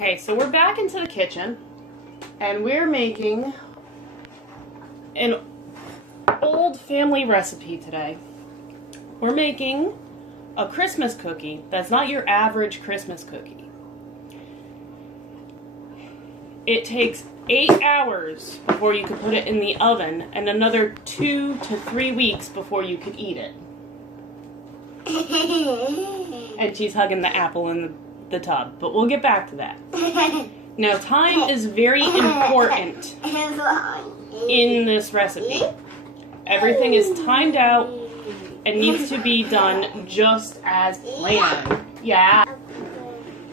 Okay, so we're back into the kitchen, and we're making an old family recipe today. We're making a Christmas cookie that's not your average Christmas cookie. It takes 8 hours before you can put it in the oven, and another 2 to 3 weeks before you can eat it. And she's hugging the apple in the tub, but we'll get back to that. Now, time is very important in this recipe. Everything is timed out and needs to be done just as planned. Yeah.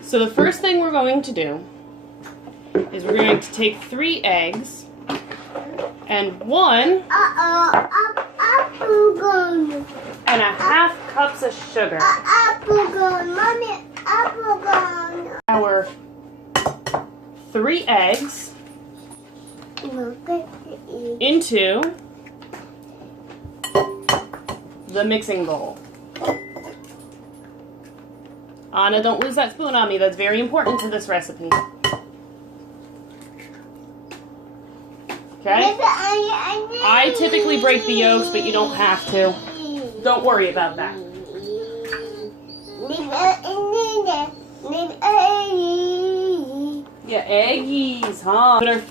So the first thing we're going to do is we're going to take 3 eggs and 1.5 cups of sugar. Our 3 eggs into the mixing bowl. Anna, don't lose that spoon on me. That's very important to this recipe. Okay? I typically break the yolks, but you don't have to. Don't worry about that. Yeah, eggies, huh?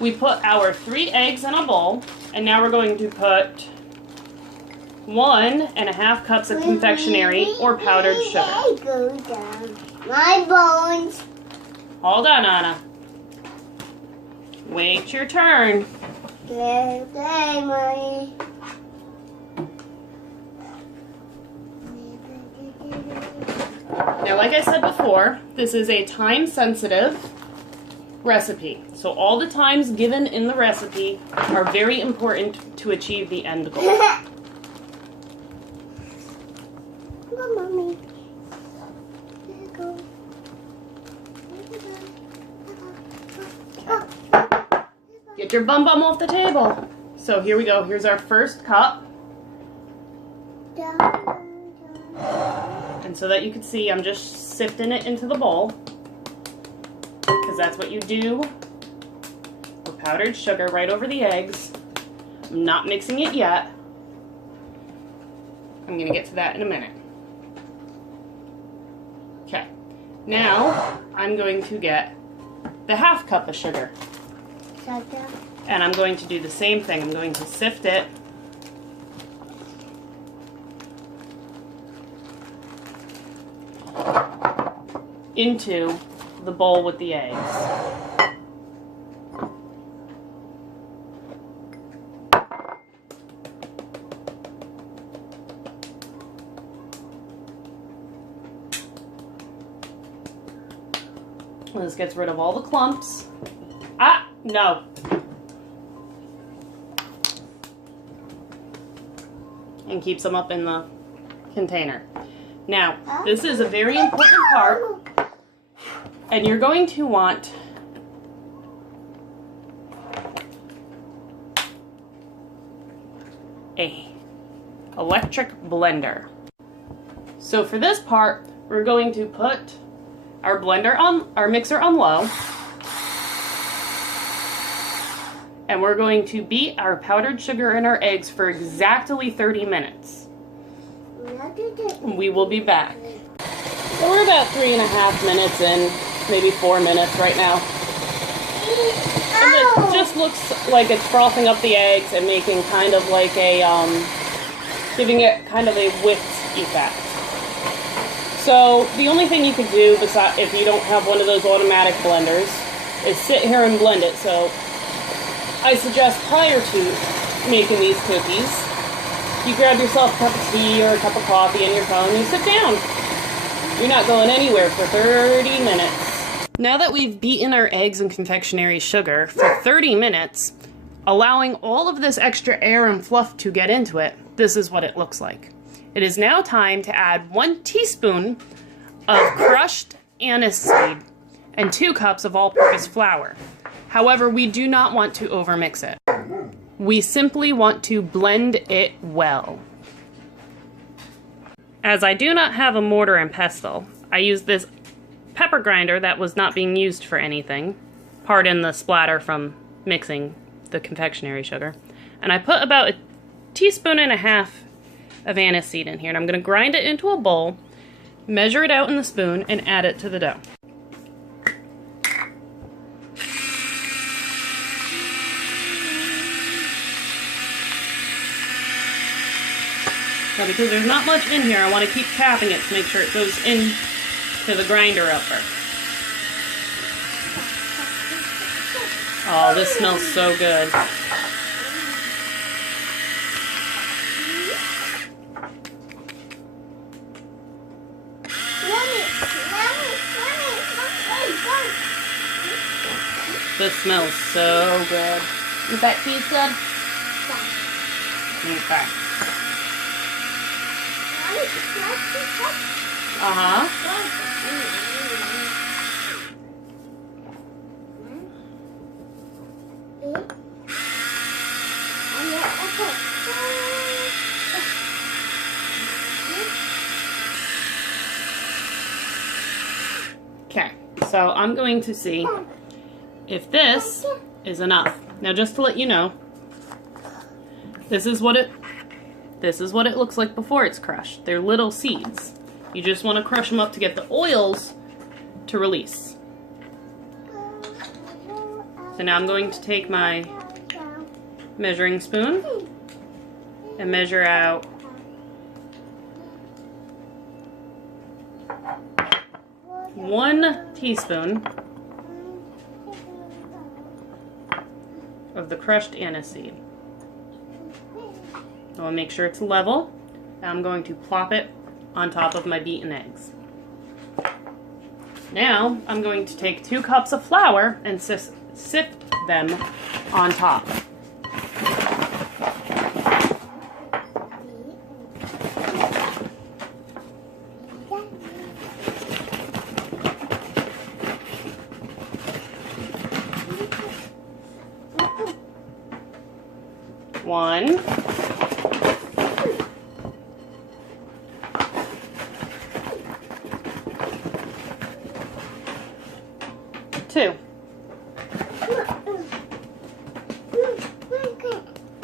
We put our 3 eggs in a bowl, and now we're going to put 1.5 cups of confectionery or powdered sugar. My bones. Hold on, Anna. Wait your turn. Now, like I said before, this is a time-sensitive recipe. So all the times given in the recipe are very important to achieve the end goal. Come on, Mommy. There you go. Get your bum off the table. So here we go. Here's our first cup. And so that you can see, I'm just sifting it into the bowl, because that's what you do with powdered sugar right over the eggs. I'm not mixing it yet. I'm going to get to that in a minute. Okay. Now, I'm going to get the 1/2 cup of sugar. And I'm going to do the same thing. I'm going to sift it into the bowl with the eggs. And this gets rid of all the clumps. Ah, no. And keeps them up in the container. Now, this is a very important part, and you're going to want a electric blender. So for this part, we're going to put our mixer on low, and we're going to beat our powdered sugar and our eggs for exactly 30 minutes. We will be back. So we're about 3.5 minutes in, maybe 4 minutes right now. And it just looks like it's frothing up the eggs and making kind of like a, giving it kind of a whipped effect. So the only thing you could do, besides, if you don't have one of those automatic blenders, is sit here and blend it. So I suggest prior to making these cookies, you grab yourself a cup of tea or a cup of coffee in your phone and you sit down. You're not going anywhere for 30 minutes. Now that we've beaten our eggs and confectionery sugar for 30 minutes, allowing all of this extra air and fluff to get into it, this is what it looks like. It is now time to add 1 teaspoon of crushed anise seed and 2 cups of all-purpose flour. However, we do not want to overmix it. We simply want to blend it well. As I do not have a mortar and pestle, I use this pepper grinder that was not being used for anything. Pardon the splatter from mixing the confectionery sugar. And I put about 1.5 teaspoons of anise seed in here. And I'm going to grind it into a bowl, measure it out in the spoon, and add it to the dough. Now, because there's not much in here, I want to keep tapping it to make sure it goes in to the grinder upper. Oh, this smells so good. This smells so good. Is that cheese good? Okay. Uh-huh. Okay, so I'm going to see if this is enough. Now, just to let you know, this is what it looks like before it's crushed. They're little seeds. You just want to crush them up to get the oils to release. So now I'm going to take my measuring spoon and measure out 1 teaspoon of the crushed anise seed. I want to make sure it's level. Now I'm going to plop it on top of my beaten eggs. Now I'm going to take 2 cups of flour and sift them on top. One. 2.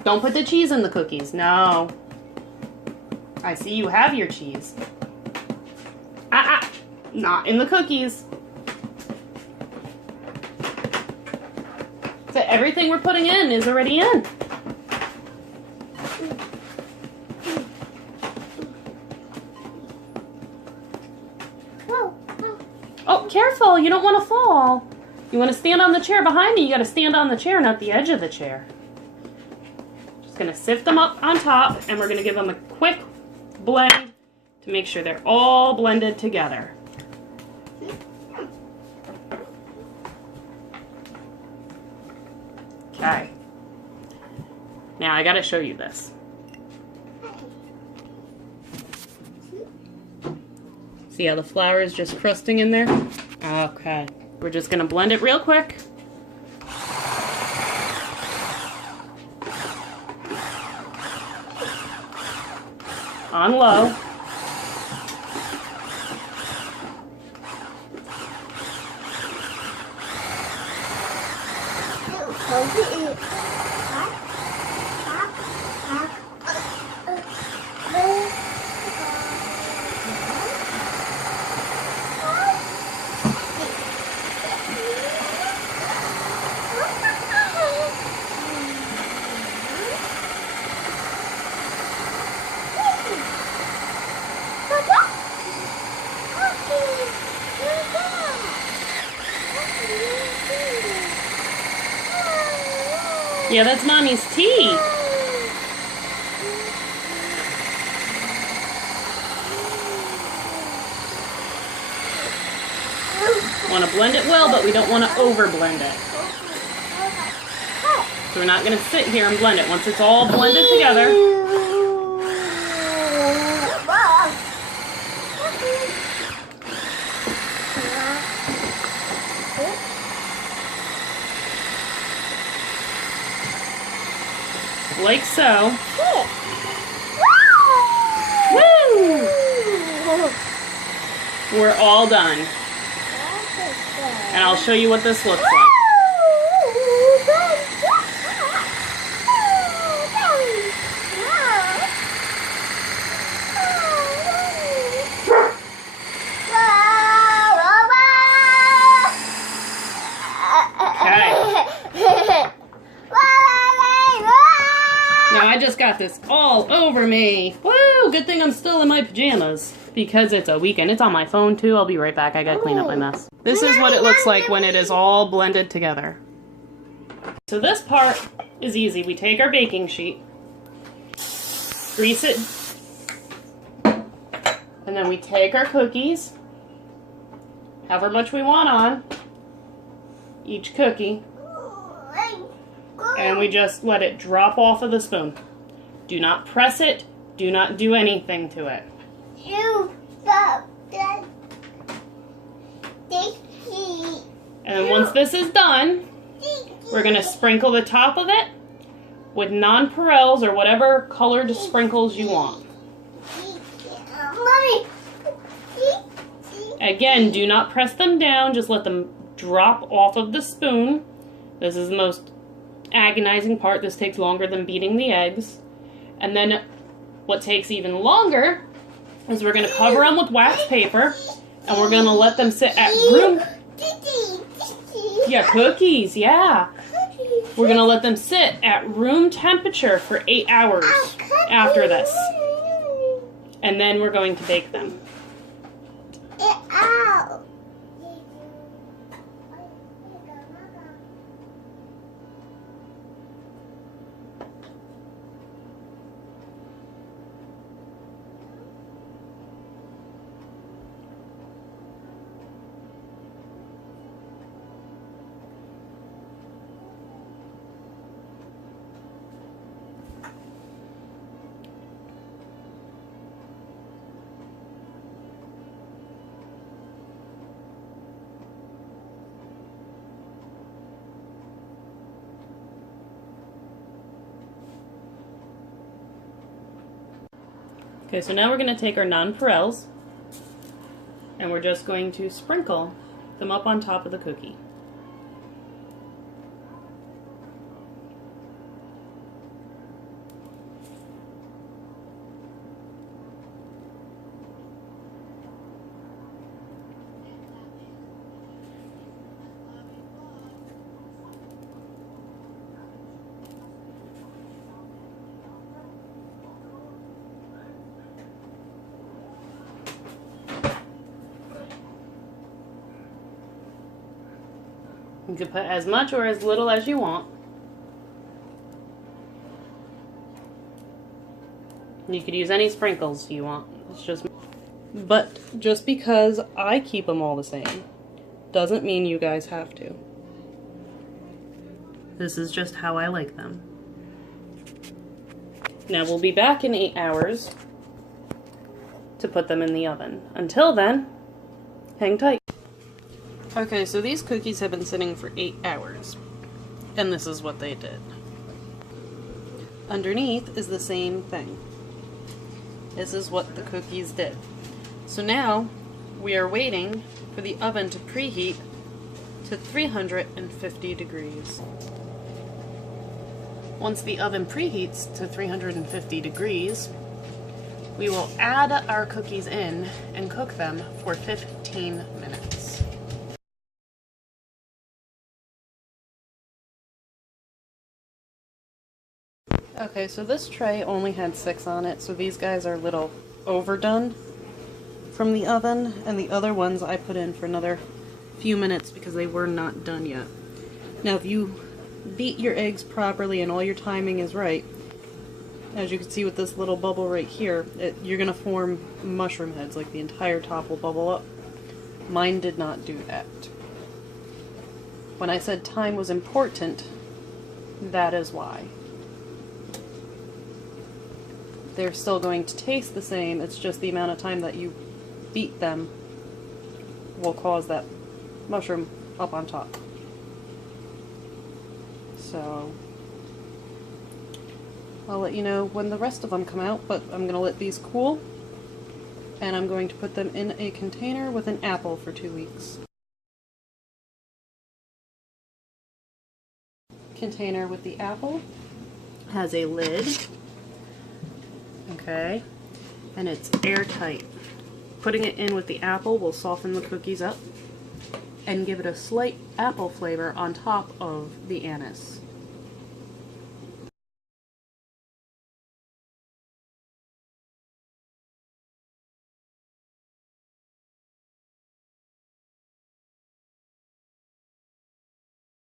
Don't put the cheese in the cookies. No. I see you have your cheese. Not in the cookies. So everything we're putting in is already in. Oh, careful, you don't want to fall. You want to stand on the chair behind me, you got to stand on the chair, not the edge of the chair. Just going to sift them up on top, and we're going to give them a quick blend to make sure they're all blended together. Okay. Now I got to show you this. See how the flour is just crusting in there? Okay. We're just going to blend it real quick. On low. Yeah, that's Mommy's tea. Want to blend it well, but we don't want to over blend it. So we're not going to sit here and blend it. Once it's all blended together, like so. Woo! We're all done. And I'll show you what this looks like. Now I just got this all over me. Woo! Good thing I'm still in my pajamas because it's a weekend. It's on my phone too. I'll be right back. I gotta clean up my mess. This is what it looks like when it is all blended together. So this part is easy. We take our baking sheet, grease it, and then we take our cookies, however much we want on each cookie, and we just let it drop off of the spoon. Do not press it. Do not do anything to it. And once this is done, we're going to sprinkle the top of it with nonpareils or whatever colored sprinkles you want. Again, do not press them down. Just let them drop off of the spoon. This is the most agonizing part. This takes longer than beating the eggs. And then what takes even longer is we're going to cover them with wax paper and we're going to let them sit at room... Yeah, cookies, yeah. We're going to let them sit at room temperature for 8 hours after this. And then we're going to bake them. Okay, so now we're going to take our nonpareils and we're just going to sprinkle them up on top of the cookie. You can put as much or as little as you want. You could use any sprinkles you want. It's just, but just because I keep them all the same doesn't mean you guys have to. This is just how I like them. Now we'll be back in 8 hours to put them in the oven. Until then, hang tight. Okay, so these cookies have been sitting for 8 hours, and this is what they did. Underneath is the same thing. This is what the cookies did. So now, we are waiting for the oven to preheat to 350 degrees. Once the oven preheats to 350 degrees, we will add our cookies in and cook them for 15 minutes. Okay, so this tray only had 6 on it, so these guys are a little overdone from the oven, and the other ones I put in for another few minutes because they were not done yet. Now, if you beat your eggs properly and all your timing is right, as you can see with this little bubble right here, you're going to form mushroom heads, like the entire top will bubble up. Mine did not do that. When I said time was important, that is why. They're still going to taste the same, it's just the amount of time that you beat them will cause that mushroom up on top. So, I'll let you know when the rest of them come out, but I'm going to let these cool, and I'm going to put them in a container with an apple for 2 weeks. container with the apple has a lid, okay, and it's airtight. Putting it in with the apple will soften the cookies up and give it a slight apple flavor on top of the anise.